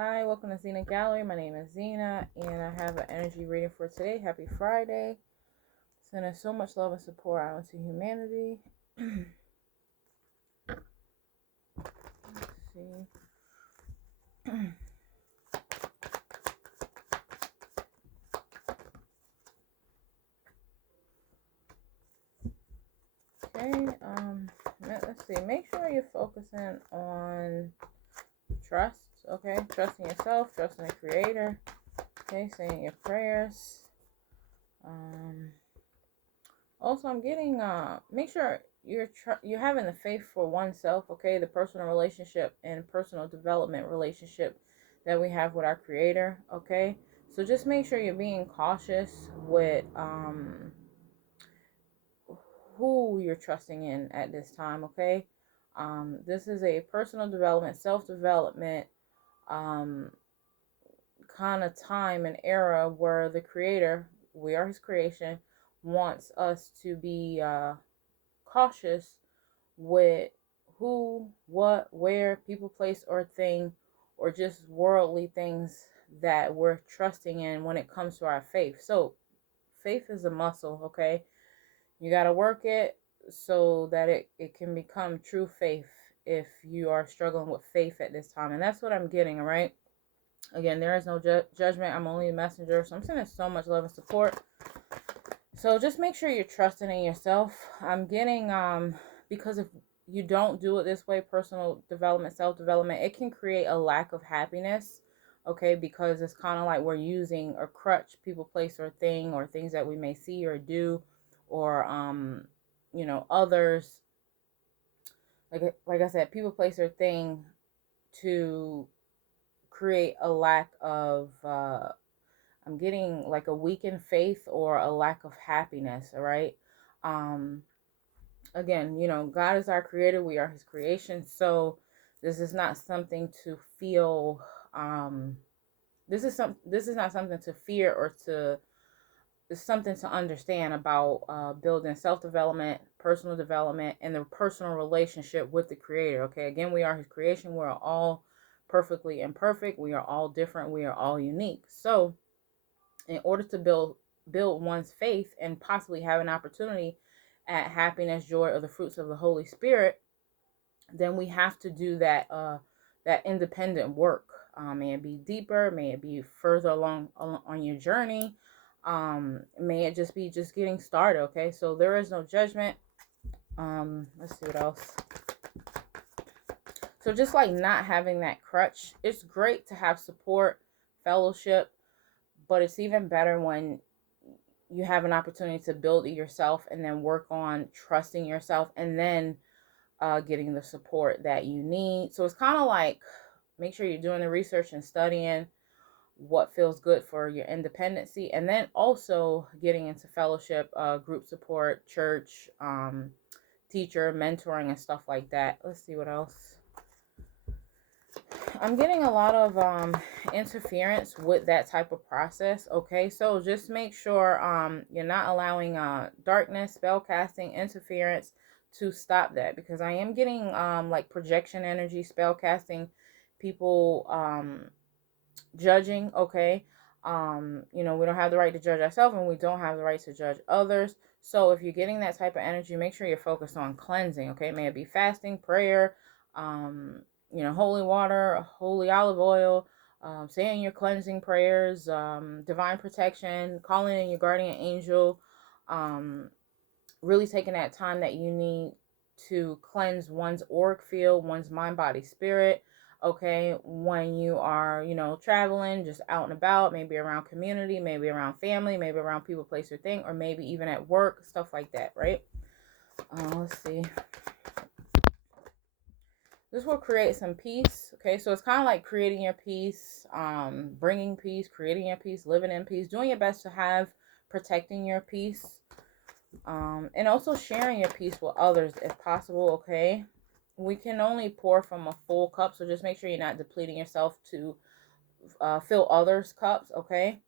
Hi, welcome to Zenagallery. My name is Zena, and I have an energy reading for today. Happy Friday. Sending so much love and support out into humanity. Let's see. Okay, let's see. Make sure you're focusing on trust, okay? Trusting yourself, trusting the Creator, okay? Saying your prayers. Also, I'm getting make sure you're having the faith for oneself, okay? The personal relationship and personal development relationship that we have with our Creator, okay? So just make sure you're being cautious with who you're trusting in at this time, okay? This is a personal development, self-development um kind of time and era where the Creator, we are His creation, wants us to be cautious with who, what, where, people, place, or thing, or just worldly things that we're trusting in when it comes to our faith. So, faith is a muscle, okay? You got to work it so that it can become true faith if you are struggling with faith at this time. And that's what I'm getting, all right? Again, there is no judgment. I'm only a messenger. So, I'm sending so much love and support. So just make sure you're trusting in yourself. I'm getting because if you don't do it this way, personal development, self-development, it can create a lack of happiness. Okay, because it's kind of like we're using a crutch, people, place, or thing, or things that we may see or do, or others. Like I said, people, place, or thing to create a lack of I'm getting like a weakened faith or a lack of happiness, all right? Um, Again, God is our creator, we are his creation. So this is not something to feel this is not something to fear or to it's something to understand about building self-development, personal development, and the personal relationship with the Creator. Okay, again, we are his creation. We're all perfectly imperfect. We are all different. We are all unique. So in order to build one's faith and possibly have an opportunity at happiness, joy, or the fruits of the Holy Spirit, then we have to do that independent work. May it be deeper, may it be further along on your journey. May it just be just getting started. Okay, so there is no judgment. Let's see what else. So just like not having that crutch, it's great to have support, fellowship, but it's even better when you have an opportunity to build it yourself and then work on trusting yourself and then getting the support that you need. So it's kind of like make sure you're doing the research and studying what feels good for your independency, and then also getting into fellowship, group support, church, teacher, mentoring, and stuff like that. Let's see what else. I'm getting a lot of interference with that type of process. Okay, so just make sure you're not allowing darkness, spell casting, interference to stop that, because I am getting like projection energy, spell casting, people judging. Okay, we don't have the right to judge ourselves, and we don't have the right to judge others. So if you're getting that type of energy, make sure you're focused on cleansing. Okay, may it be fasting, prayer, holy water, holy olive oil, saying your cleansing prayers, divine protection, calling in your guardian angel, really taking that time that you need to cleanse one's auric field, one's mind, body, spirit. Okay, when you are, traveling, just out and about, maybe around community, maybe around family, maybe around people, place, or thing, or maybe even at work, stuff like that, right? Let's see. This will create some peace. Okay, so it's kind of like creating your peace, bringing peace, creating your peace, living in peace, doing your best to have, protecting your peace, and also sharing your peace with others if possible. Okay, we can only pour from a full cup, so just make sure you're not depleting yourself to fill others' cups. Okay,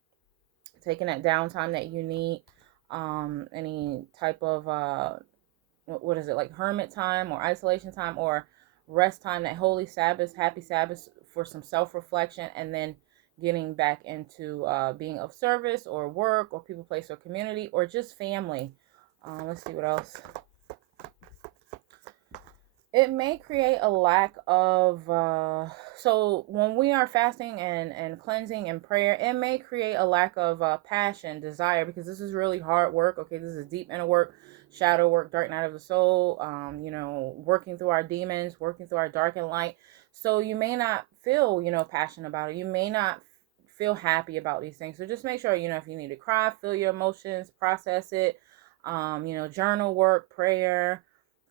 taking that downtime that you need, any type of like hermit time or isolation time or rest time, that holy Sabbath, happy Sabbath for some self-reflection, and then getting back into being of service or work or people, place, or community, or just family. Let's see what else. It may create a lack of so when we are fasting and cleansing and prayer, it may create a lack of passion, desire, because this is really hard work. Okay, this is deep inner work, shadow work, dark night of the soul, working through our demons, working through our dark and light. So you may not feel, passionate about it. You may not feel happy about these things. So just make sure, if you need to cry, feel your emotions, process it, journal work, prayer,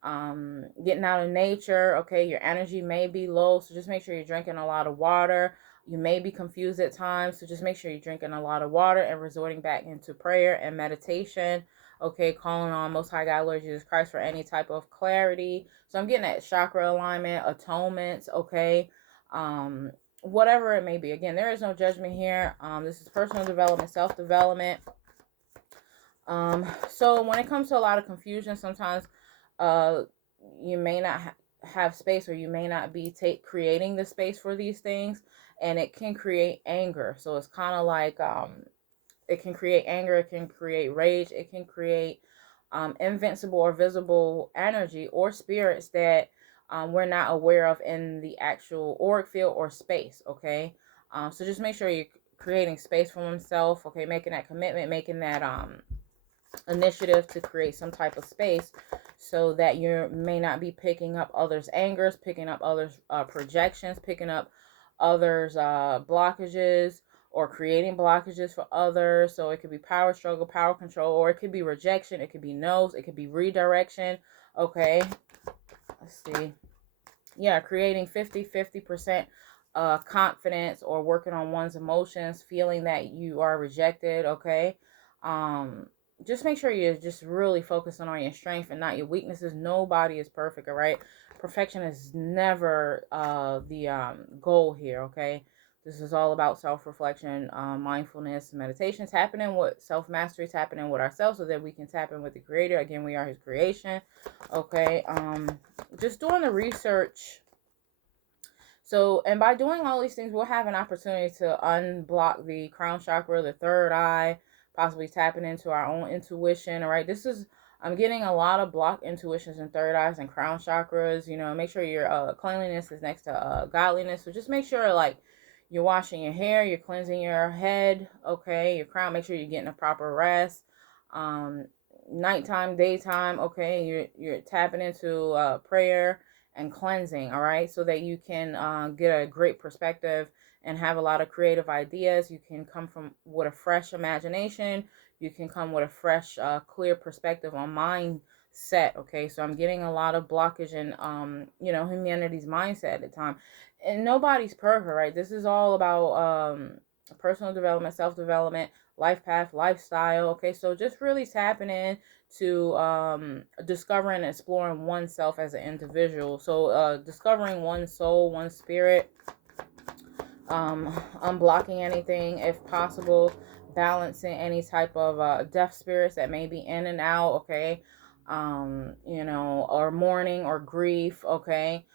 getting out in nature. Okay, your energy may be low, so just make sure you're drinking a lot of water. You may be confused at times, so just make sure you're drinking a lot of water and resorting back into prayer and meditation. Okay, calling on Most High God, Lord Jesus Christ, for any type of clarity. So I'm getting at chakra alignment, atonements. Okay, whatever it may be. Again, there is no judgment here. This is personal development, self-development. So when it comes to a lot of confusion, sometimes uh, you may not have space, or you may not be creating the space for these things, and it can create anger. So it's kind of like it can create anger, it can create rage, it can create invincible or visible energy or spirits that we're not aware of in the actual auric field or space. Okay, so just make sure you're creating space for oneself. Okay, making that commitment, making that initiative to create some type of space, so that you may not be picking up others' angers, picking up others' projections, picking up others' blockages, or creating blockages for others. So it could be power struggle, power control, or it could be rejection, it could be no's, it could be redirection. Okay, let's see. Yeah, creating 50% confidence, or working on one's emotions, feeling that you are rejected. Okay, um just make sure you're just really focusing on your strength and not your weaknesses. Nobody is perfect, all right? Perfection is never the goal here. Okay, this is all about self-reflection, mindfulness, meditation, tapping in with self-mastery, tapping in with ourselves, so that we can tap in with the creator. Again, we are his creation. Okay, just doing the research. So, and by doing all these things, we'll have an opportunity to unblock the crown chakra, the third eye, possibly tapping into our own intuition. All right, I'm getting a lot of blocked intuitions in third eyes and crown chakras. Make sure your cleanliness is next to godliness. So just make sure, like, you're washing your hair, you're cleansing your head, okay, your crown. Make sure you're getting a proper rest. Um, Nighttime, daytime, okay, you're tapping into prayer and cleansing, all right, so that you can get a great perspective and have a lot of creative ideas. You can come from with a fresh imagination. You can come with a fresh, clear perspective on mindset. Okay, so I'm getting a lot of blockage in, humanity's mindset at the time, and nobody's perfect, right? This is all about personal development, self-development, life path, lifestyle. Okay, so just really tapping in to discovering and exploring oneself as an individual. So discovering one's soul, one's spirit, unblocking anything if possible, balancing any type of deaf spirits that may be in and out. Okay, or mourning or grief. Okay,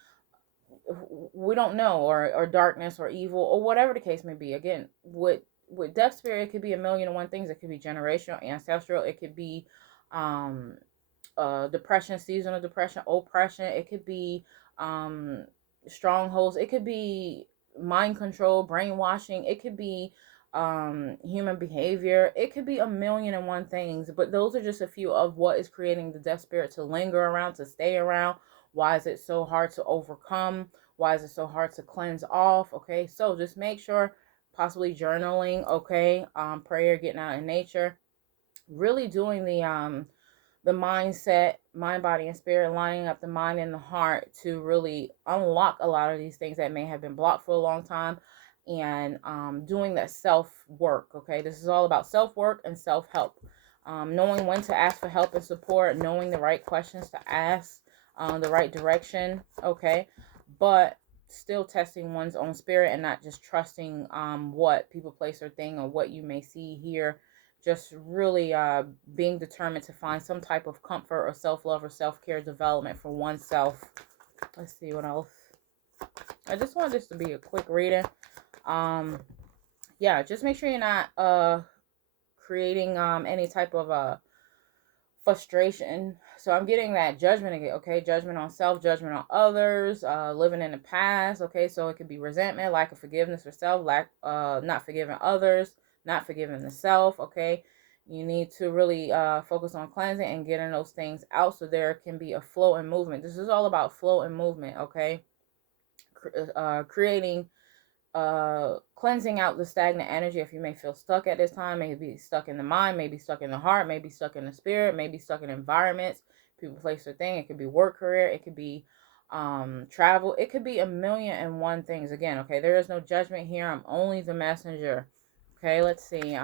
we don't know, or darkness or evil, or whatever the case may be. Again, with death spirit, it could be a million and one things. It could be generational, ancestral. It could be depression, seasonal depression, oppression. It could be um strongholds. It could be mind control, brainwashing. It could be human behavior. It could be a million and one things, but those are just a few of what is creating the death spirit to linger around, to stay around. Why is it so hard to overcome? Why is it so hard to cleanse off? Okay, so just make sure, possibly journaling. Okay, prayer, getting out in nature, really doing the mindset, mind, body, and spirit, lining up the mind and the heart to really unlock a lot of these things that may have been blocked for a long time, and doing that self work. Okay, this is all about self work and self help. Knowing when to ask for help and support, knowing the right questions to ask, the right direction. Okay, but still testing one's own spirit and not just trusting what people, place, or thing, or what you may see here. Just really being determined to find some type of comfort or self-love or self-care development for oneself. Let's see what else. I just want this to be a quick reading. Yeah, just make sure you're not creating any type of frustration. So I'm getting that judgment again, okay? Judgment on self, judgment on others, living in the past, okay? So it could be resentment, lack of forgiveness for self, lack not forgiving others, not forgiving the self, okay? You need to really focus on cleansing and getting those things out so there can be a flow and movement. This is all about flow and movement, okay? Creating cleansing out the stagnant energy. If you may feel stuck at this time, maybe stuck in the mind, maybe stuck in the heart, maybe stuck in the spirit, maybe stuck in environments, people, place, or thing. It could be work, career, it could be travel, it could be a million and one things. Again, okay, there is no judgment here. I'm only the messenger. Okay, let's see.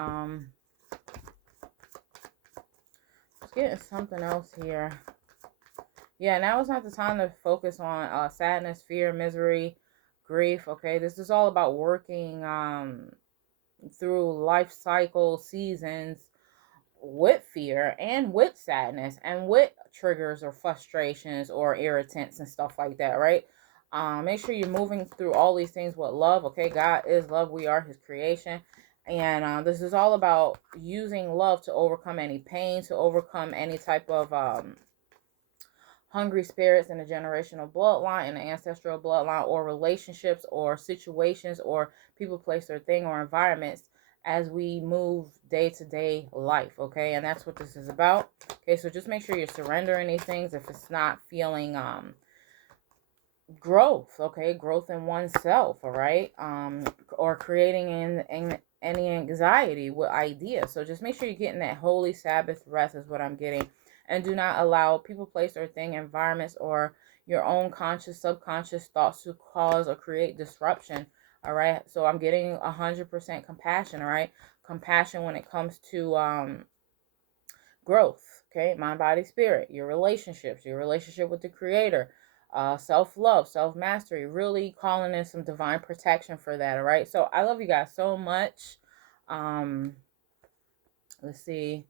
Let's get something else here. Yeah, now is not the time to focus on sadness, fear, misery, grief. Okay, this is all about working through life cycle seasons with fear and with sadness and with triggers or frustrations or irritants and stuff like that, right? Make sure you're moving through all these things with love. Okay, God is love. We are His creation. And this is all about using love to overcome any pain, to overcome any type of hungry spirits in the generational bloodline, in the ancestral bloodline, or relationships or situations or people, place, or thing or environments as we move day to day life. Okay, and that's what this is about. Okay, so just make sure you're surrendering these things if it's not feeling growth. Okay, growth in oneself. All right, or creating in any anxiety with ideas. So just make sure you're getting that holy Sabbath rest is what I'm getting. And do not allow people, place, or thing, environments, or your own conscious, subconscious thoughts to cause or create disruption. All right. So I'm getting 100% compassion. All right. Compassion when it comes to growth. Okay. Mind, body, spirit. Your relationships. Your relationship with the Creator. Self-love, self-mastery. Really calling in some divine protection for that. All right. So I love you guys so much. Um, let's see.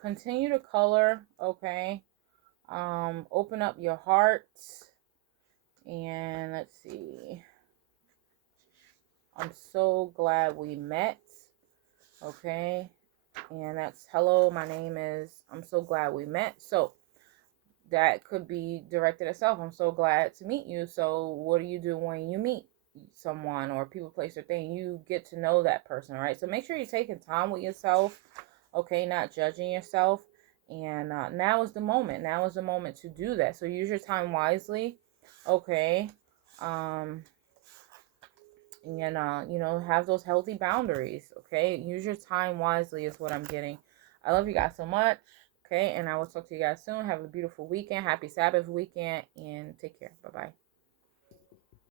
Continue to color, okay? Open up your heart. And let's see. I'm so glad we met, okay? And that's hello, my name is, I'm so glad we met. So that could be directed at self. I'm so glad to meet you. So what do you do when you meet someone or people, place, or thing? You get to know that person, right? So make sure you're taking time with yourself, okay? Not judging yourself. And now is the moment. Now is the moment to do that. So use your time wisely, okay? And have those healthy boundaries, okay? Use your time wisely is what I'm getting. I love you guys so much, okay? And I will talk to you guys soon. Have a beautiful weekend. Happy Sabbath weekend, and take care. Bye-bye.